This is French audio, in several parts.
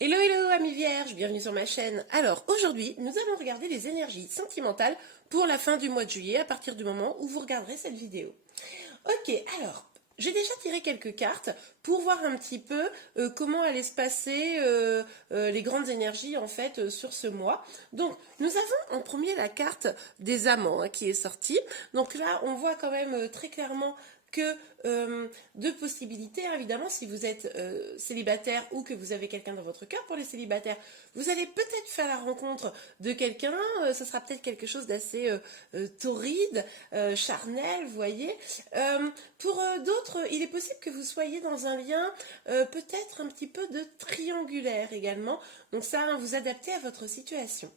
Hello hello amis vierges, bienvenue sur ma chaîne. Alors aujourd'hui, nous allons regarder les énergies sentimentales pour la fin du mois de juillet à partir du moment où vous regarderez cette vidéo. Ok, alors, j'ai déjà tiré quelques cartes pour voir un petit peu comment allaient se passer les grandes énergies en fait sur ce mois. Donc nous avons en premier la carte des amants hein, qui est sortie. Donc là, on voit quand même très clairement que deux possibilités, hein, évidemment, si vous êtes célibataire ou que vous avez quelqu'un dans votre cœur. Pour les célibataires, vous allez peut-être faire la rencontre de quelqu'un, ce sera peut-être quelque chose d'assez torride, charnel, vous voyez. Pour d'autres, il est possible que vous soyez dans un lien peut-être un petit peu de triangulaire également, donc ça, hein, vous adaptez à votre situation.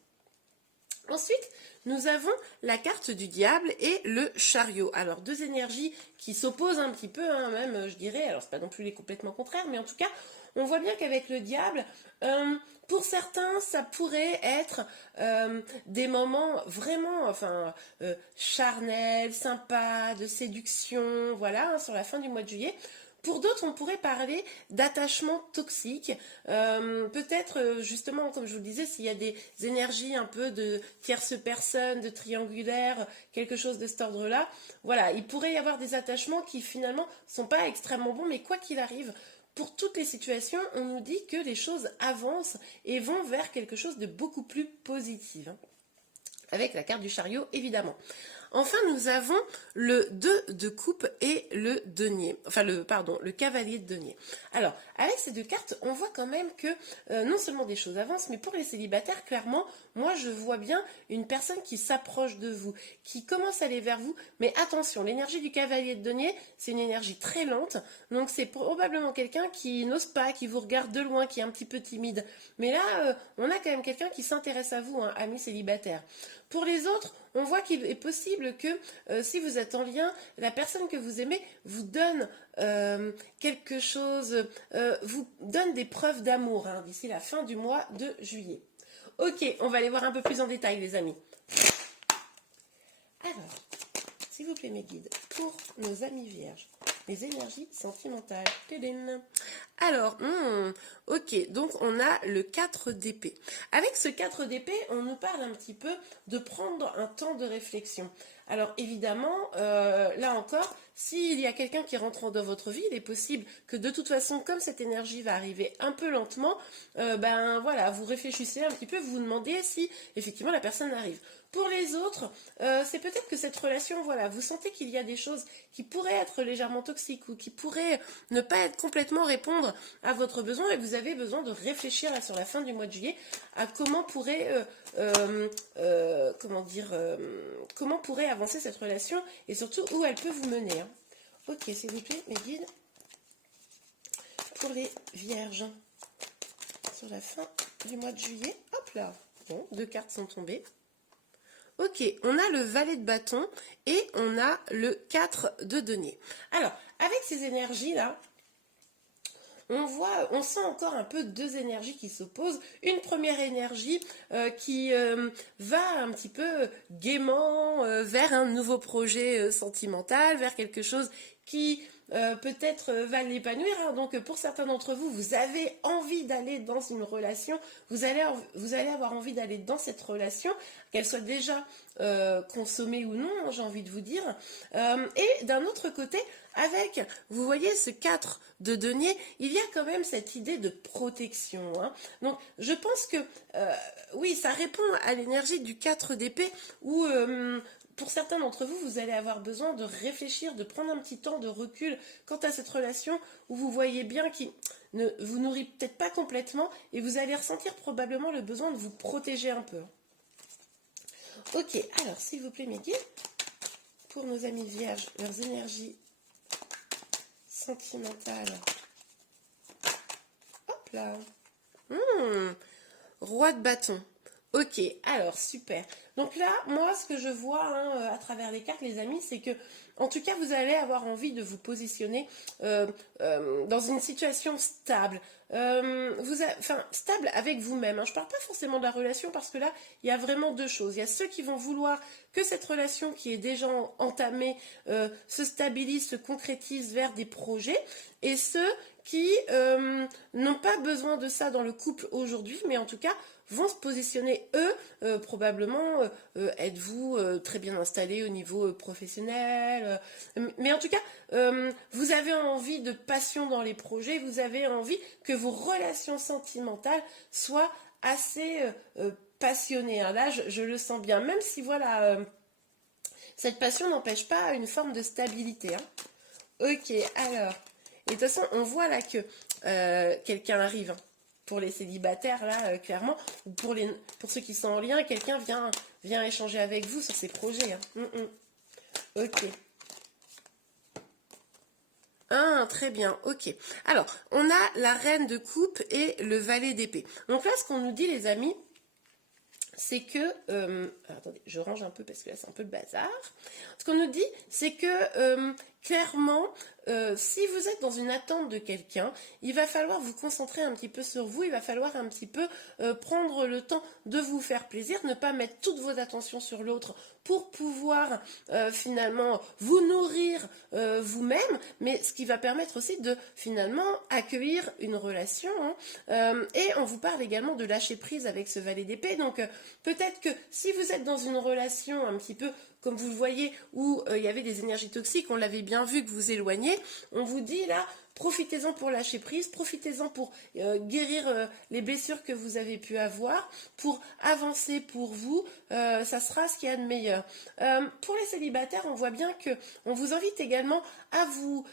Ensuite, nous avons la carte du diable et le chariot. Alors, deux énergies qui s'opposent un petit peu, hein, même, je dirais. Alors, c'est pas non plus les complètement contraires, mais en tout cas, on voit bien qu'avec le diable, pour certains, ça pourrait être des moments vraiment, enfin, charnels, sympas, de séduction, voilà, hein, sur la fin du mois de juillet. Pour d'autres, on pourrait parler d'attachement toxique. Peut-être, justement, comme je vous le disais, s'il y a des énergies un peu de tierce personne, de triangulaire, quelque chose de cet ordre-là, voilà, il pourrait y avoir des attachements qui finalement ne sont pas extrêmement bons, mais quoi qu'il arrive, pour toutes les situations, on nous dit que les choses avancent et vont vers quelque chose de beaucoup plus positif. Hein. Avec la carte du chariot, évidemment. Enfin, nous avons le 2 de coupe et le denier. Enfin, le cavalier de denier. Alors, avec ces deux cartes, on voit quand même que non seulement des choses avancent, mais pour les célibataires, clairement, moi, je vois bien une personne qui s'approche de vous, qui commence à aller vers vous. Mais attention, l'énergie du cavalier de denier, c'est une énergie très lente. Donc, c'est probablement quelqu'un qui n'ose pas, qui vous regarde de loin, qui est un petit peu timide. Mais là, on a quand même quelqu'un qui s'intéresse à vous, hein, amis célibataires. Pour les autres, on voit qu'il est possible que si vous êtes en lien, la personne que vous aimez vous donne quelque chose, vous donne des preuves d'amour hein, d'ici la fin du mois de juillet. Ok, on va aller voir un peu plus en détail les amis. Alors, s'il vous plaît mes guides, pour nos amis vierges, les énergies sentimentales. Tédine. Alors, ok, donc on a le 4 d'épée. Avec ce 4 d'épée, on nous parle un petit peu de prendre un temps de réflexion. Alors évidemment, là encore, s'il y a quelqu'un qui rentre dans votre vie, il est possible que de toute façon, comme cette énergie va arriver un peu lentement, ben voilà, vous réfléchissez un petit peu, vous vous demandez si effectivement la personne arrive. Pour les autres, c'est peut-être que cette relation, voilà, vous sentez qu'il y a des choses qui pourraient être légèrement toxiques ou qui pourraient ne pas être complètement répondre à votre besoin et vous avez besoin de réfléchir là, sur la fin du mois de juillet à comment pourrait comment pourrait avancer cette relation et surtout où elle peut vous mener. Hein. Ok, s'il vous plaît, mes guides, pour les vierges, sur la fin du mois de juillet, hop là, bon, deux cartes sont tombées. Ok, on a le valet de bâton et on a le 4 de denier. Alors, avec ces énergies-là, on sent encore un peu deux énergies qui s'opposent. Une première énergie qui va un petit peu gaiement vers un nouveau projet sentimental, vers quelque chose qui peut-être va l'épanouir. Hein. Donc pour certains d'entre vous, vous avez envie d'aller dans une relation, vous allez avoir envie d'aller dans cette relation, qu'elle soit déjà consommée ou non, j'ai envie de vous dire. Et d'un autre côté, avec, vous voyez, ce 4 de denier, il y a quand même cette idée de protection. Hein. Donc, je pense que, oui, ça répond à l'énergie du 4 d'épée où, pour certains d'entre vous, vous allez avoir besoin de réfléchir, de prendre un petit temps de recul quant à cette relation où vous voyez bien qu'il ne vous nourrit peut-être pas complètement et vous allez ressentir probablement le besoin de vous protéger un peu. Ok, alors, s'il vous plaît, mes guides, pour nos amis vierges, leurs énergies sentimentale. Hop là. Roi de bâton. Ok, alors super. Donc là, moi, ce que je vois hein, à travers les cartes, les amis, c'est que, en tout cas, vous allez avoir envie de vous positionner dans une situation stable. Stable avec vous-même. Hein. Je ne parle pas forcément de la relation parce que là, il y a vraiment deux choses. Il y a ceux qui vont vouloir que cette relation qui est déjà entamée se stabilise, se concrétise vers des projets, et ceux qui n'ont pas besoin de ça dans le couple aujourd'hui, mais en tout cas vont se positionner eux, probablement êtes-vous très bien installé au niveau professionnel, mais en tout cas vous avez envie de passion dans les projets, vous avez envie que vos relations sentimentales soient assez passionnées, hein. Là je le sens bien, même si voilà, cette passion n'empêche pas une forme de stabilité, hein. Ok, alors, et de toute façon on voit là que quelqu'un arrive, hein. Pour les célibataires, là, clairement, ou pour ceux qui sont en lien, quelqu'un vient échanger avec vous sur ses projets, hein. Ok. Ah, très bien, ok. Alors, on a la reine de coupe et le valet d'épée. Donc là, ce qu'on nous dit, les amis, c'est que... attendez, je range un peu parce que là, c'est un peu le bazar. Ce qu'on nous dit, c'est que, clairement, si vous êtes dans une attente de quelqu'un, il va falloir vous concentrer un petit peu sur vous, il va falloir un petit peu prendre le temps de vous faire plaisir, ne pas mettre toutes vos attentions sur l'autre pour pouvoir finalement vous nourrir vous-même, mais ce qui va permettre aussi de finalement accueillir une relation, hein. Et on vous parle également de lâcher prise avec ce valet d'épée, donc peut-être que si vous êtes dans une relation un petit peu comme vous le voyez, où il y avait des énergies toxiques, on l'avait bien vu que vous éloignez, on vous dit là, profitez-en pour lâcher prise, profitez-en pour guérir les blessures que vous avez pu avoir, pour avancer pour vous, ça sera ce qu'il y a de meilleur. Pour les célibataires, on voit bien que on vous invite également à vous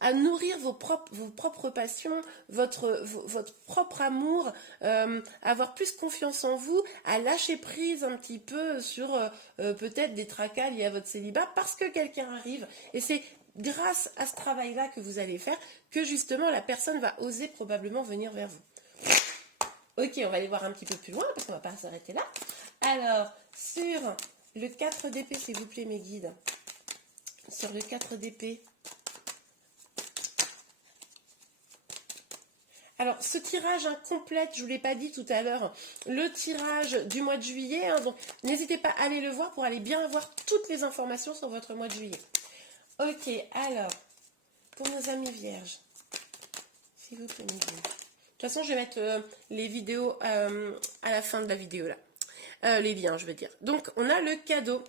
à nourrir vos propres passions, votre propre amour, avoir plus confiance en vous, à lâcher prise un petit peu sur peut-être des tracas liés à votre célibat parce que quelqu'un arrive, et c'est grâce à ce travail-là que vous allez faire que justement la personne va oser probablement venir vers vous. Ok, on va aller voir un petit peu plus loin parce qu'on ne va pas s'arrêter là. Alors, sur le 4 d'épée, s'il vous plaît mes guides, sur le 4 d'épée, alors ce tirage incomplète, je ne vous l'ai pas dit tout à l'heure, le tirage du mois de juillet, hein, donc n'hésitez pas à aller le voir pour aller bien avoir toutes les informations sur votre mois de juillet. Ok, alors, pour nos amis vierges, s'il vous plaît mes guides. De toute façon, je vais mettre les vidéos à la fin de la vidéo là. Les liens, je veux dire. Donc, on a le cadeau.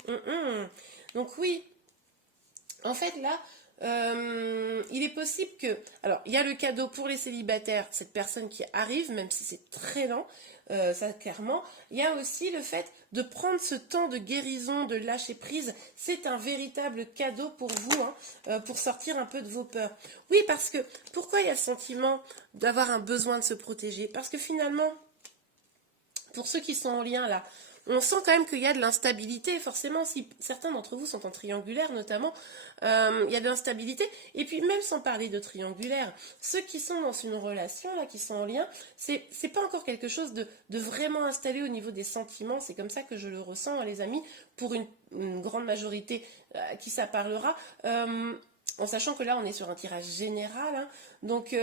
Donc, oui, en fait, là, il est possible que... Alors, il y a le cadeau pour les célibataires, cette personne qui arrive, même si c'est très lent, ça clairement. Il y a aussi le fait de prendre ce temps de guérison, de lâcher prise. C'est un véritable cadeau pour vous, hein, pour sortir un peu de vos peurs. Oui, parce que, pourquoi il y a le sentiment d'avoir un besoin de se protéger? Parce que finalement, pour ceux qui sont en lien là, on sent quand même qu'il y a de l'instabilité, forcément, si certains d'entre vous sont en triangulaire notamment, il y a de l'instabilité, et puis même sans parler de triangulaire, ceux qui sont dans une relation, là, qui sont en lien, c'est pas encore quelque chose de vraiment installé au niveau des sentiments, c'est comme ça que je le ressens, hein, les amis, pour une grande majorité à qui ça parlera, en sachant que là on est sur un tirage général, hein. Donc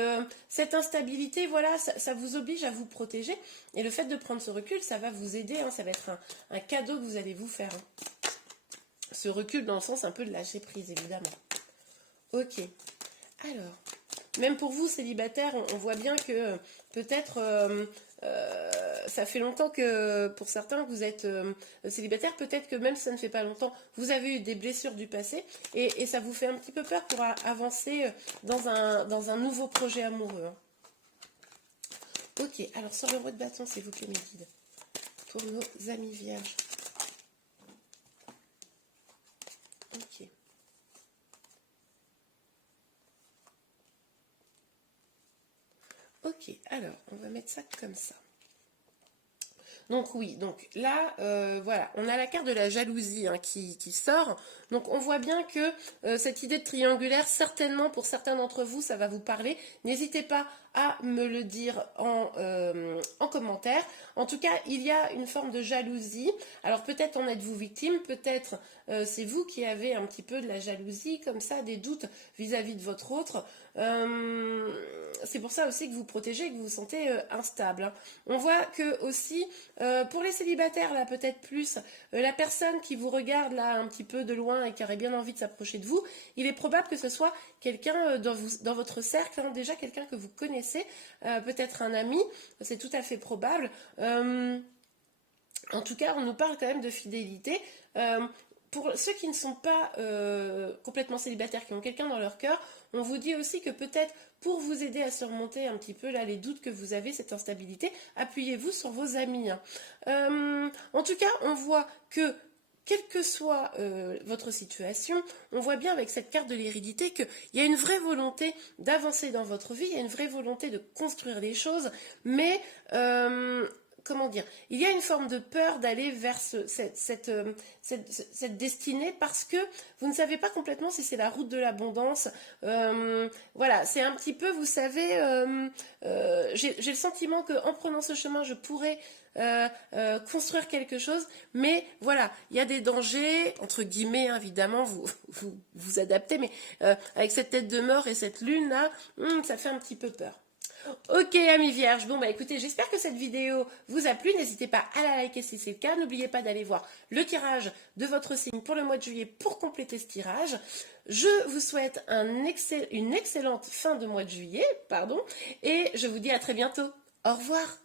cette instabilité, voilà, ça vous oblige à vous protéger, et le fait de prendre ce recul, ça va vous aider, hein, ça va être un cadeau que vous allez vous faire, hein. Ce recul dans le sens un peu de lâcher prise, évidemment. Ok, alors, même pour vous célibataires, on voit bien que peut-être ça fait longtemps que pour certains vous êtes célibataire, peut-être que même si ça ne fait pas longtemps, vous avez eu des blessures du passé et ça vous fait un petit peu peur pour avancer dans un nouveau projet amoureux, hein. Ok, alors sur le roi de bâton, s'il vous plaît mes guides, pour nos amis vierges. Ok. Ok, alors, on va mettre ça comme ça. Donc oui, donc là, voilà, on a la carte de la jalousie, hein, qui sort. Donc on voit bien que cette idée de triangulaire, certainement pour certains d'entre vous, ça va vous parler. N'hésitez pas à me le dire en commentaire. En tout cas, il y a une forme de jalousie. Alors peut-être en êtes-vous victime, peut-être c'est vous qui avez un petit peu de la jalousie, comme ça, des doutes vis-à-vis de votre autre. C'est pour ça aussi que vous protégez et que vous vous sentez instable, hein. On voit que aussi, pour les célibataires, là peut-être plus, la personne qui vous regarde là un petit peu de loin et qui aurait bien envie de s'approcher de vous, il est probable que ce soit quelqu'un dans votre cercle, hein, déjà quelqu'un que vous connaissez, peut-être un ami, c'est tout à fait probable. En tout cas, on nous parle quand même de fidélité. Pour ceux qui ne sont pas complètement célibataires, qui ont quelqu'un dans leur cœur, on vous dit aussi que peut-être pour vous aider à surmonter un petit peu là les doutes que vous avez, cette instabilité, appuyez-vous sur vos amis, hein. En tout cas, on voit que quelle que soit votre situation, on voit bien avec cette carte de l'hérédité qu'il y a une vraie volonté d'avancer dans votre vie, il y a une vraie volonté de construire des choses, mais comment dire, il y a une forme de peur d'aller vers cette destinée parce que vous ne savez pas complètement si c'est la route de l'abondance. Voilà, c'est un petit peu, vous savez, j'ai le sentiment qu'en prenant ce chemin, je pourrais construire quelque chose, mais voilà, il y a des dangers, entre guillemets, hein, évidemment, vous adaptez, mais avec cette tête de mort et cette lune là, ça fait un petit peu peur. Ok, amis vierges, bon bah écoutez, j'espère que cette vidéo vous a plu, n'hésitez pas à la liker si c'est le cas, n'oubliez pas d'aller voir le tirage de votre signe pour le mois de juillet pour compléter ce tirage. Je vous souhaite une excellente fin de mois de juillet, pardon, et je vous dis à très bientôt. Au revoir.